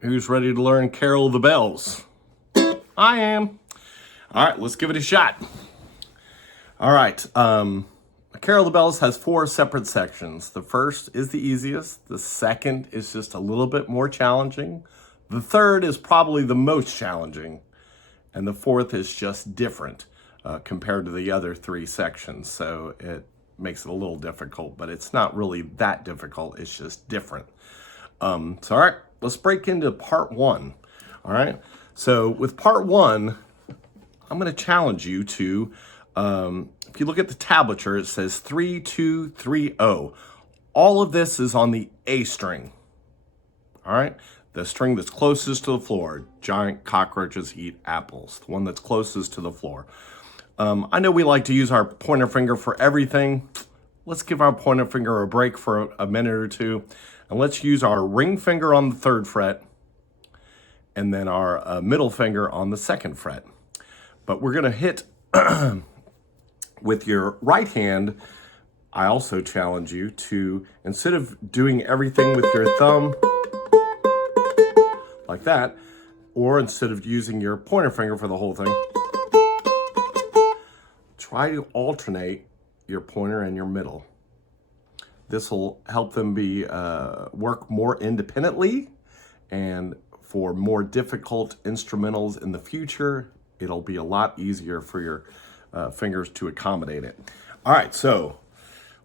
Who's ready to learn Carol of the Bells? I am. All right, let's give it a shot. All right, Carol of the Bells has 4 separate sections. The first is the easiest. The second is just a little bit more challenging. The third is probably the most challenging. And the fourth is just different compared to the other 3 sections. So it makes it a little difficult, but it's not really that difficult. It's just different. All right, let's break into part 1. All right, so with part 1, I'm going to challenge you to, if you look at the tablature, it says 3, 2, 3, 0. All of this is on the A string. All right, the string that's closest to the floor. Giant cockroaches eat apples, the one that's closest to the floor. I know we like to use our pointer finger for everything. Let's give our pointer finger a break for a minute or two. And let's use our ring finger on the 3rd fret and then our middle finger on the 2nd fret. But we're going to hit with your right hand. I also challenge you to, instead of doing everything with your thumb like that, or instead of using your pointer finger for the whole thing, try to alternate your pointer and your middle. This will help them work more independently, and for more difficult instrumentals in the future, it'll be a lot easier for your fingers to accommodate it. All right, so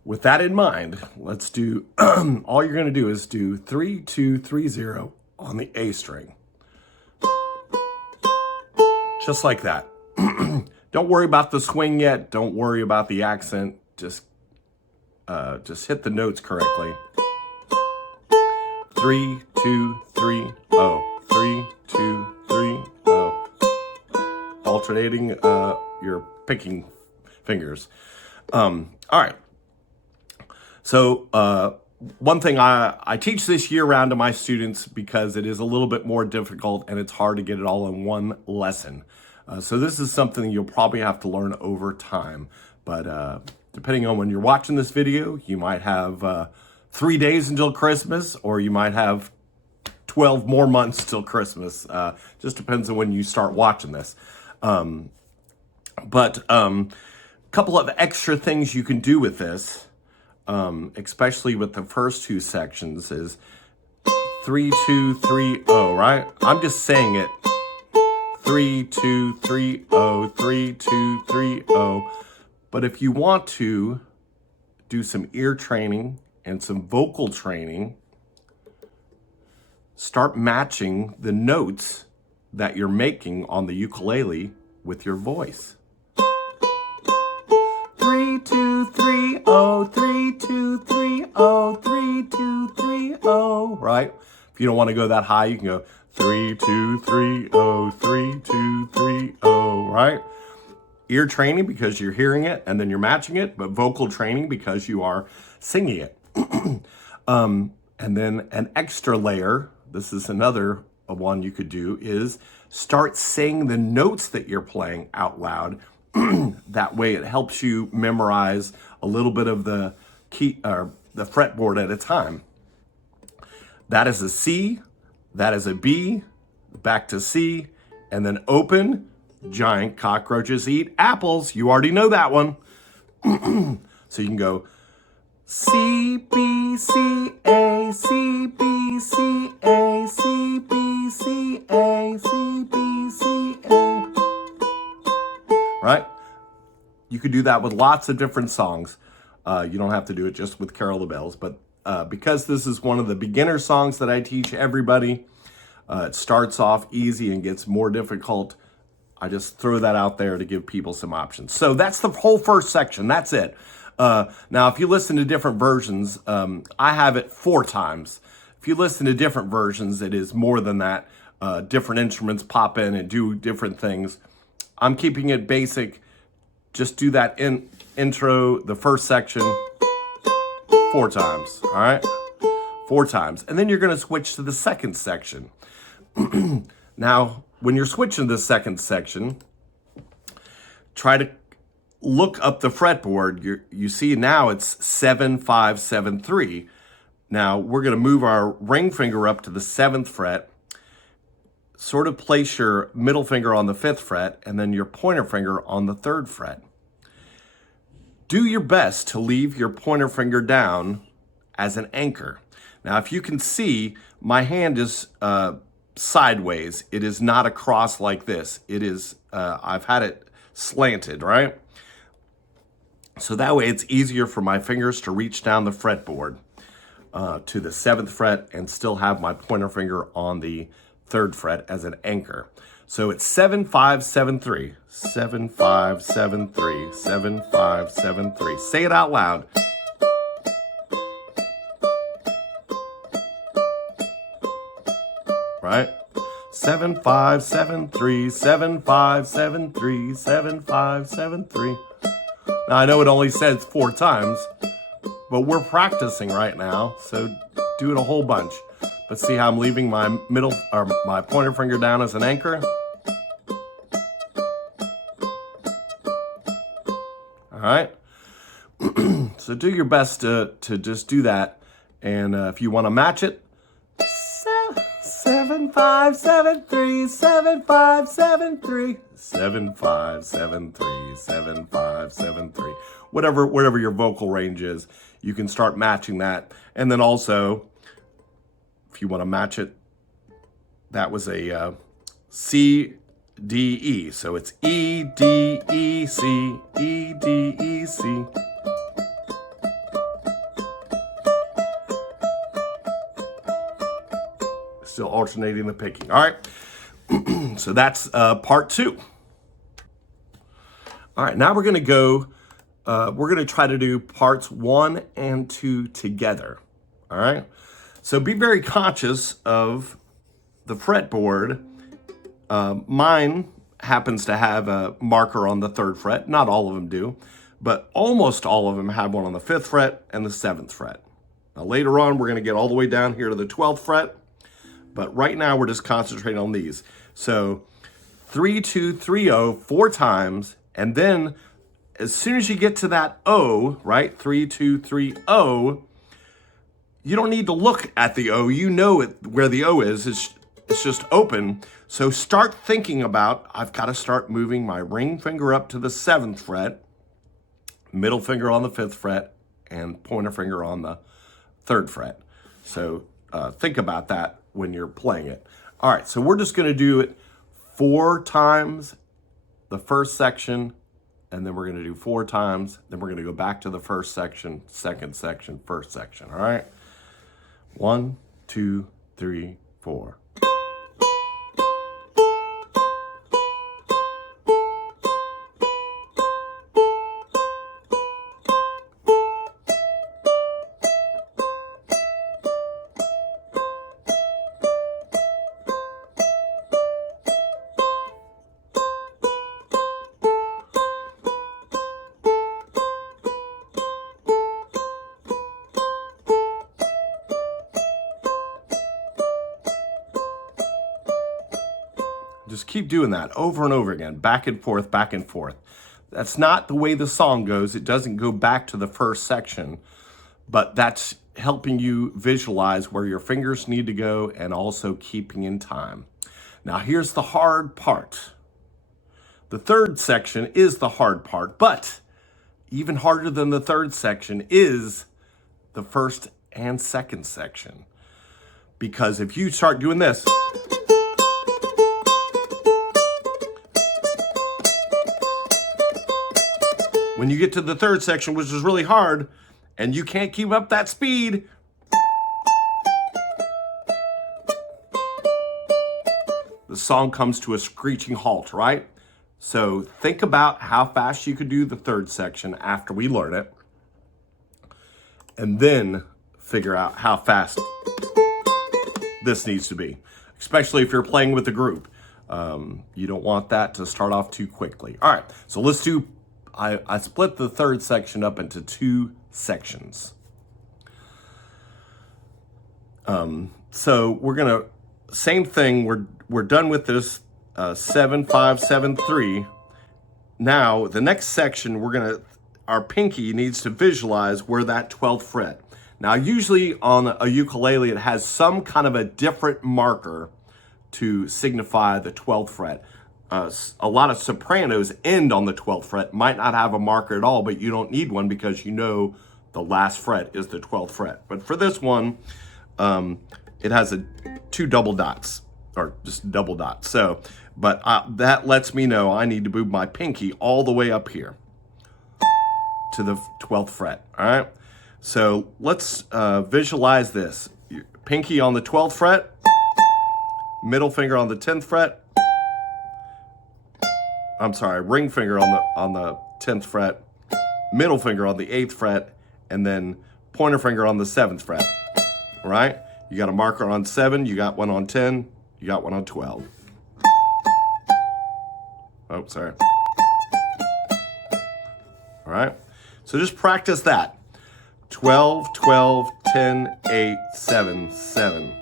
with that in mind, let's do, all you're gonna do is do 3, 2, 3, 0 on the A string. Just like that. Don't worry about the swing yet. Don't worry about the accent. Just hit the notes correctly. 3, 2, 3, 0. 3, 2, 3, 0. Alternating your picking fingers. All right. So one thing I teach this year round to my students because it is a little bit more difficult and it's hard to get it all in one lesson. So this is something you'll probably have to learn over time. But depending on when you're watching this video, you might have 3 days until Christmas, or you might have 12 more months till Christmas. Just depends on when you start watching this. But a couple of extra things you can do with this, especially with the first 2 sections, is 3, 2, 3, 0, right? I'm just saying it. 3, 2, 3, 0, 3, 2, 3, 0. But if you want to do some ear training and some vocal training, start matching the notes that you're making on the ukulele with your voice. 3, 2, 3, 0, 3, 2, 3, 0, 3, 2, 3, 0, right? If you don't want to go that high, you can go 3, 2, 3, 0, 3, 2, 3, 0, right? Ear training because you're hearing it and then you're matching it, but vocal training because you are singing it. And then an extra layer, this is another one you could do, is start saying the notes that you're playing out loud. That way it helps you memorize a little bit of the key or the fretboard at a time. That is a C, that is a B, back to C, and then open. Giant cockroaches eat apples. You already know that one. So you can go C, B, C, A, C, B, C, A, C, B, C, A, C, B, C, A. Right? You could do that with lots of different songs. You don't have to do it just with Carol of the Bells, but because this is one of the beginner songs that I teach everybody, it starts off easy and gets more difficult. I just throw that out there to give people some options. So that's the whole first section. That's it. Now, if you listen to different versions, I have it 4 times. If you listen to different versions, it is more than that. Different instruments pop in and do different things. I'm keeping it basic. Just do that intro, the first section, 4 times. All right? 4 times. And then you're going to switch to the second section. Now, when you're switching to the second section, try to look up the fretboard. You see now it's 7, 5, 7, 3. Now we're going to move our ring finger up to the 7th fret, sort of place your middle finger on the 5th fret and then your pointer finger on the 3rd fret. Do your best to leave your pointer finger down as an anchor. Now, if you can see, my hand is sideways. It is not across like this. It is, I've had it slanted, right? So that way it's easier for my fingers to reach down the fretboard to the 7th fret and still have my pointer finger on the 3rd fret as an anchor. So it's 7, 5, 7, 3. 7, 5, 7, 3. 7, 5, 7, 3. Say it out loud. Right? 7, 5, 7, 3. 7, 5, 7, 3. 7, 5, 7, 3. Now, I know it only says 4 times, but we're practicing right now, so do it a whole bunch. But see how I'm leaving my my pointer finger down as an anchor? All right. So do your best to just do that. And if you want to match it, 7, 5, 7, 3, 7, 5, 7, 3, 7, 5, 7, 3, 7, 5, 7, 3. Whatever your vocal range is, you can start matching that. And then also, if you want to match it, that was a C, D, E. So it's E, D, E, C, E, D, E, C. Still alternating the picking. All right. So that's part 2. All right. Now we're going to go, we're going to try to do parts 1 and 2 together. All right. So be very conscious of the fretboard. Mine happens to have a marker on the 3rd fret. Not all of them do, but almost all of them have one on the 5th fret and the 7th fret. Now later on, we're going to get all the way down here to the 12th fret. But right now, we're just concentrating on these. So 3, 2, 3, 0, 4 times. And then as soon as you get to that O, right? 3, 2, 3, 0, you don't need to look at the O. You know where the O is. It's just open. So start thinking about, I've got to start moving my ring finger up to the 7th fret, middle finger on the 5th fret, and pointer finger on the 3rd fret. So think about that when you're playing it. All right, so we're just going to do it 4 times the first section, and then we're going to do 4 times. Then we're going to go back to the first section, second section, first section. All right, 1, 2, 3, 4. Just keep doing that over and over again, back and forth, back and forth. That's not the way the song goes. It doesn't go back to the first section, but that's helping you visualize where your fingers need to go and also keeping in time. Now, here's the hard part. The 3rd section is the hard part, but even harder than the 3rd section is the 1st and 2nd section. Because if you start doing this, when you get to the 3rd section, which is really hard, and you can't keep up that speed, the song comes to a screeching halt, right? So think about how fast you could do the 3rd section after we learn it, and then figure out how fast this needs to be, especially if you're playing with a group. You don't want that to start off too quickly. All right, so let's do, I split the 3rd section up into 2 sections. So we're gonna, same thing, we're done with this 7, 5, 7, 3. Now, the next section, our pinky needs to visualize where that 12th fret. Now, usually on a ukulele, it has some kind of a different marker to signify the 12th fret. A lot of sopranos end on the 12th fret, might not have a marker at all, but you don't need one because you know the last fret is the 12th fret. But for this one, it has two double dots, or just double dots. So, but that lets me know I need to move my pinky all the way up here to the 12th fret, all right? So let's visualize this. Pinky on the 12th fret, middle finger on the 10th fret, I'm sorry, ring finger on the 10th fret, middle finger on the 8th fret, and then pointer finger on the 7th fret, right? You got a marker on 7, you got one on 10, you got one on 12. Oh, sorry. All right, so just practice that. 12, 12, 10, 8, 7, 7.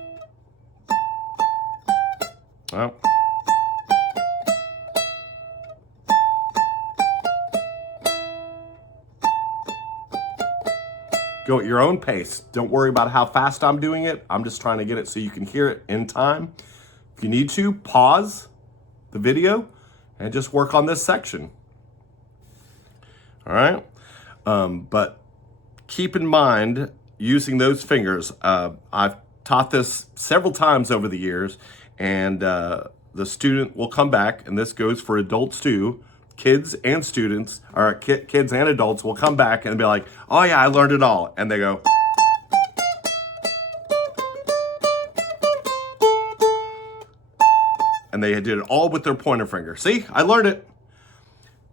Well. Go at your own pace. Don't worry about how fast I'm doing it. I'm just trying to get it so you can hear it in time. If you need to, pause the video and just work on this section. All right? But keep in mind using those fingers. I've taught this several times over the years, and the student will come back, and this goes for adults too. Kids and students, or kids and adults will come back and be like, oh yeah, I learned it all. And they go, and they did it all with their pointer finger. See, I learned it.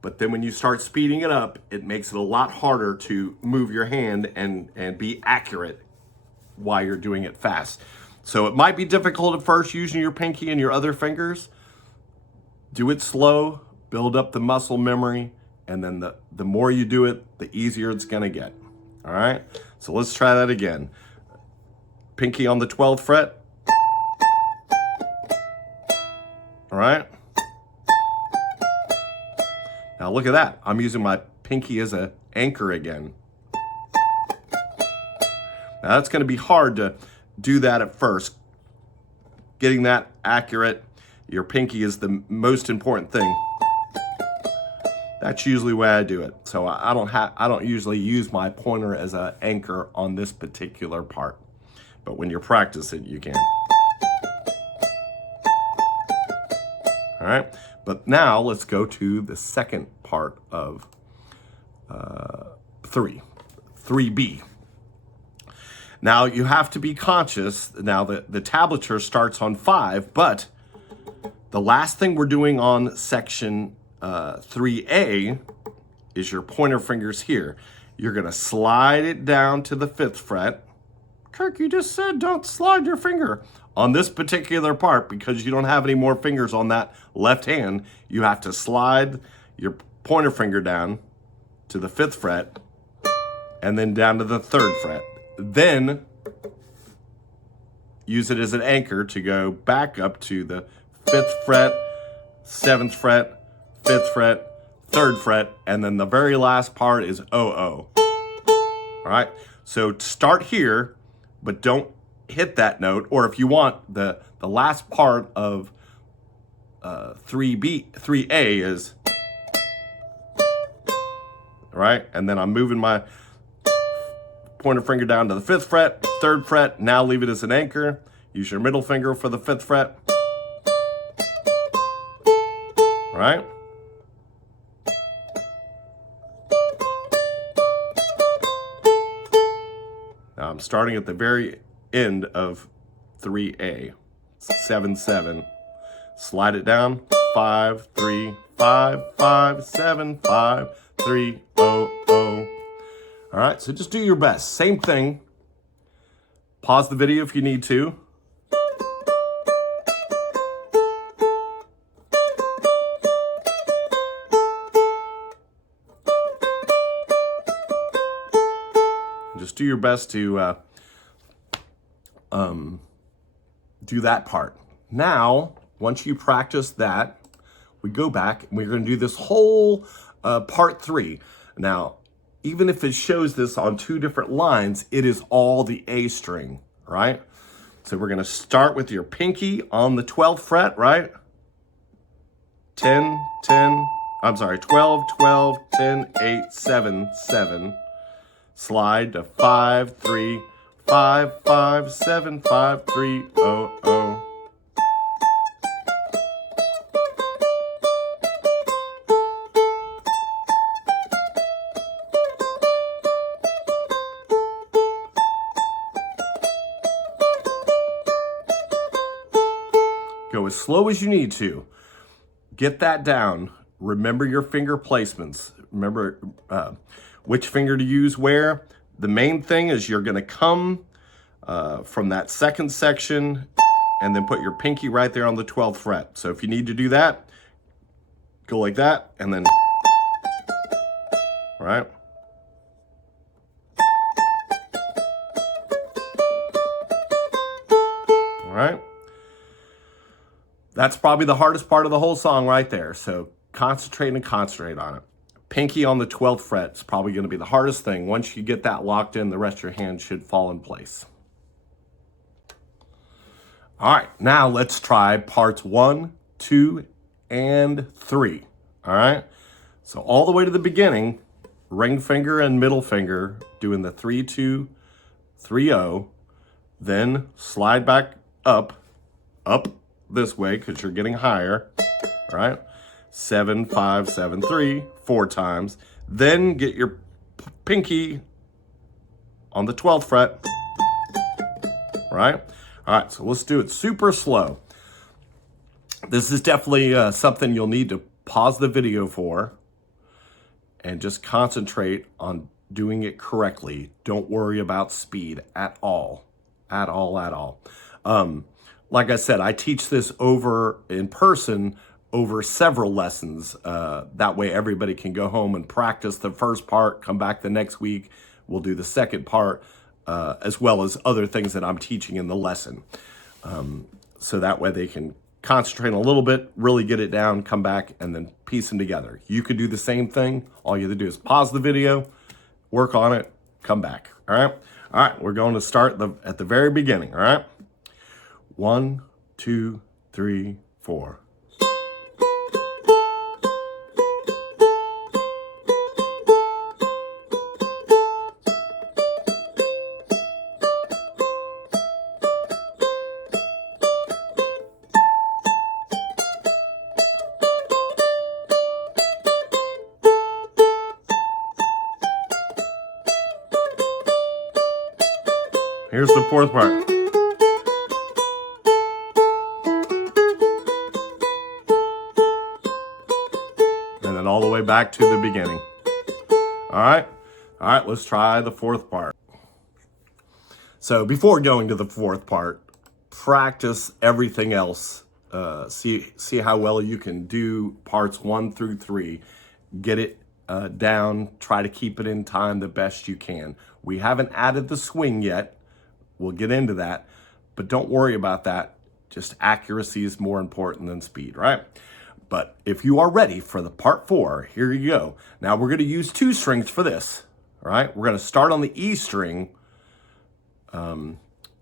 But then when you start speeding it up, it makes it a lot harder to move your hand and be accurate while you're doing it fast. So it might be difficult at first using your pinky and your other fingers. Do it slow. Build up the muscle memory, and then the more you do it, the easier it's gonna get. All right, so let's try that again. Pinky on the 12th fret. All right. Now look at that. I'm using my pinky as an anchor again. Now that's gonna be hard to do that at first. Getting that accurate, your pinky is the most important thing. That's usually the way I do it. So I don't usually use my pointer as an anchor on this particular part. But when you're practicing, you can. All right, but now let's go to the second part of 3B. Now you have to be conscious. Now the tablature starts on 5, but the last thing we're doing on section 3A is your pointer fingers here. You're gonna slide it down to the 5th fret. Kirk, you just said don't slide your finger. On this particular part, because you don't have any more fingers on that left hand, you have to slide your pointer finger down to the 5th fret and then down to the 3rd fret. Then use it as an anchor to go back up to the 5th fret, 7th fret, 5th fret, 3rd fret, and then the very last part is O. All right, so start here, but don't hit that note. Or if you want, the last part of 3A is, all right, and then I'm moving my pointer finger down to the 5th fret, 3rd fret, now leave it as an anchor. Use your middle finger for the 5th fret. All right. Now I'm starting at the very end of 3A, 7, 7. Slide it down, 5, 3, 5, 5, 7, 5, 3, 0, 0. All right, so just do your best. Same thing. Pause the video if you need to. Just do your best to do that part. Now, once you practice that, we go back and we're going to do this whole part 3. Now, even if it shows this on 2 different lines, it is all the A string, right? So we're going to start with your pinky on the 12th fret, right? 10, 10, I'm sorry, 12, 12, 10, 8, 7, 7. Slide to 5, 3, 5, 5, 7, 5, 3, 0, 0. Go as slow as you need to. Get that down. Remember your finger placements. Remember which finger to use where. The main thing is you're going to come from that second section and then put your pinky right there on the 12th fret. So if you need to do that, go like that and then, all right? All right? That's probably the hardest part of the whole song right there. So concentrate on it. Pinky on the 12th fret is probably going to be the hardest thing. Once you get that locked in, the rest of your hand should fall in place. All right, now let's try parts 1, 2, and 3. All right, so all the way to the beginning, ring finger and middle finger doing the 3, 2, 3, 0. Then slide back up this way because you're getting higher, all right? 7, 5, 7, 3, 4 times. Then get your pinky on the 12th fret, right? All right, so let's do it super slow. This is definitely something you'll need to pause the video for and just concentrate on doing it correctly. Don't worry about speed at all, at all. Like I said, I teach this over in person over several lessons. That way everybody can go home and practice the first part, come back the next week. We'll do the second part, as well as other things that I'm teaching in the lesson. So that way they can concentrate a little bit, really get it down, come back, and then piece them together. You could do the same thing. All you have to do is pause the video, work on it, come back, all right? All right, we're going to start at the very beginning, all right? 1, 2, 3, 4. Here's the fourth part. And then all the way back to the beginning. All right, let's try the fourth part. So before going to the fourth part, practice everything else. See how well you can do parts 1 through 3. Get it down, try to keep it in time the best you can. We haven't added the swing yet. We'll get into that, but don't worry about that. Just accuracy is more important than speed, right? But if you are ready for the part 4, here you go. Now we're gonna use 2 strings for this, all right? We're gonna start on the E string.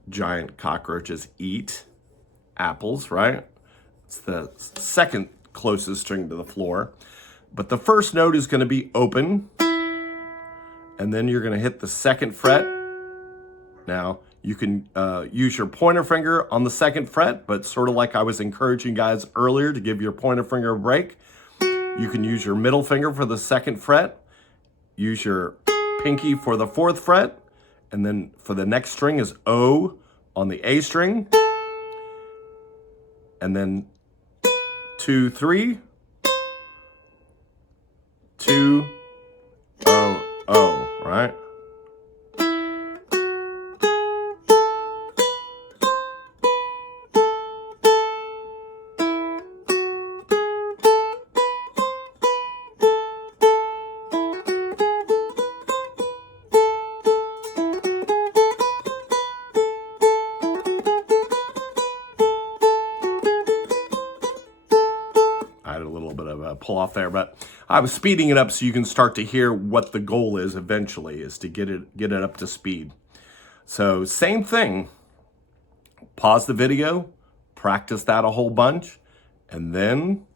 Giant cockroaches eat apples, right? It's the second closest string to the floor. But the first note is gonna be open, and then you're gonna hit the 2nd fret. Now, you can use your pointer finger on the 2nd fret, but sort of like I was encouraging guys earlier to give your pointer finger a break. You can use your middle finger for the 2nd fret, use your pinky for the 4th fret, and then for the next string is O on the A string, and then 2, 3, 2, O, O, right? Pull off there, but I was speeding it up so you can start to hear what the goal is eventually, is to get it up to speed. So same thing, Pause the video, practice that a whole bunch, and then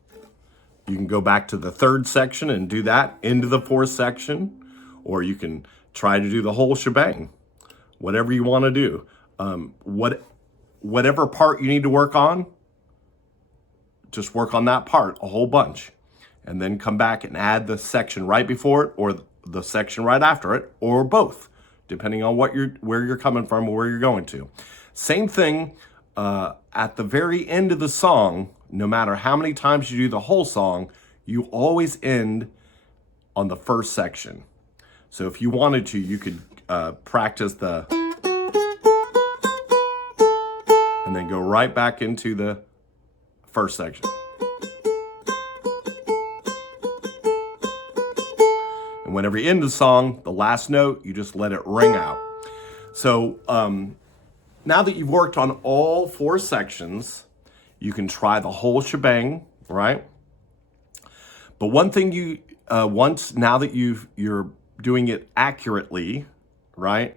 you can go back to the third section and do that into the fourth section, or you can try to do the whole shebang, whatever you want to do. Whatever part you need to work on, just work on that part a whole bunch, and then come back and add the section right before it or the section right after it, or both, depending on where you're coming from or where you're going to. Same thing at the very end of the song. No matter how many times you do the whole song, you always end on the first section. So if you wanted to, you could practice the, and then go right back into the first section. And whenever you end the song, the last note, you just let it ring out. So now that you've worked on all 4 sections, you can try the whole shebang, right? But one thing now that you're doing it accurately, right?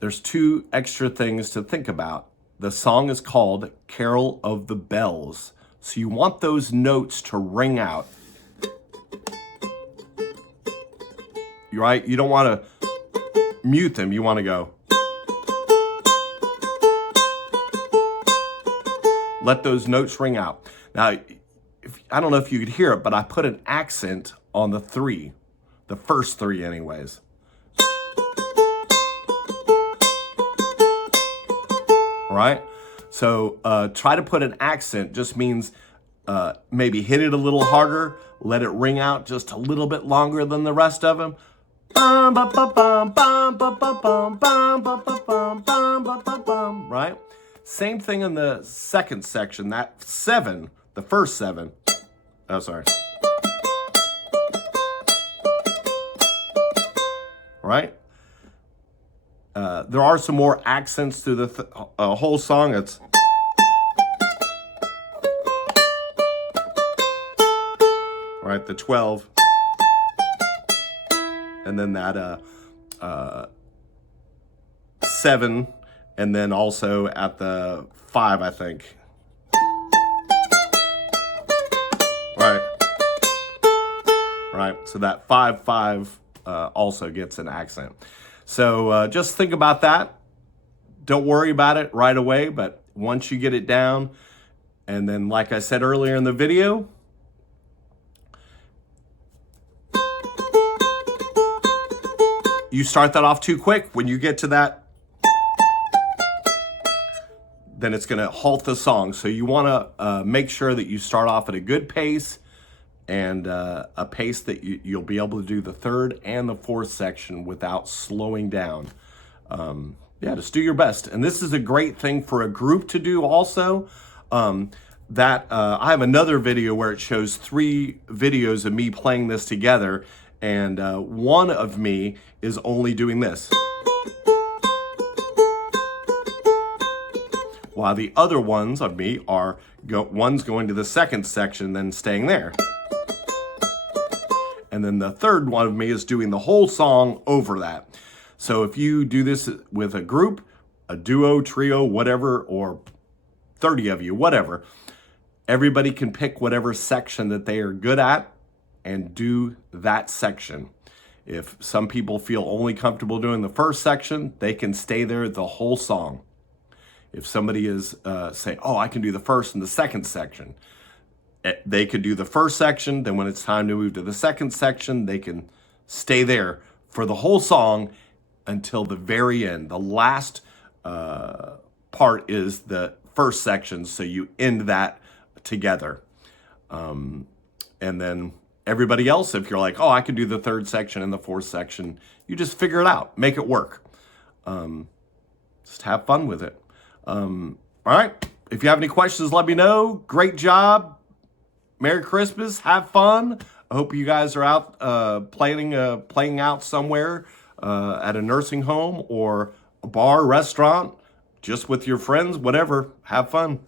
There's 2 extra things to think about. The song is called Carol of the Bells. So you want those notes to ring out. Right? You don't want to mute them. You want to go. Let those notes ring out. Now, I don't know if you could hear it, but I put an accent on the 3, the first 3 anyways. Right? So try to put an accent. Just means maybe hit it a little harder, let it ring out just a little bit longer than the rest of them. Right? Same thing in the second section, that 7, the first 7. Oh, sorry. Right? There are some more accents to the whole song. It's right, the 12, and then that 7, and then also at the 5, I think. Right. So that 5/5 also gets an accent. So just think about that. Don't worry about it right away, but once you get it down, and then like I said earlier in the video, you start that off too quick. When you get to that, then it's going to halt the song. So you want to make sure that you start off at a good pace, and a pace that you'll be able to do the 3rd and the 4th section without slowing down. Yeah, just do your best. And this is a great thing for a group to do also. I have another video where it shows 3 videos of me playing this together, and one of me is only doing this, while the other ones of me are one's going to the 2nd section, then staying there. And then the 3rd one of me is doing the whole song over that. So if you do this with a group, a duo, trio, whatever, or 30 of you, whatever, everybody can pick whatever section that they are good at and do that section. If some people feel only comfortable doing the first section, they can stay there the whole song. If somebody is saying, oh, I can do the first and the 2nd section, they could do the first section. Then when it's time to move to the 2nd section, they can stay there for the whole song until the very end. The last part is the first section, so you end that together. And then everybody else, if you're like, oh, I can do the 3rd section and the 4th section, you just figure it out, make it work. Just have fun with it. All right, if you have any questions, let me know. Great job. Merry Christmas. Have fun. I hope you guys are out playing out somewhere at a nursing home or a bar, restaurant, just with your friends, whatever. Have fun.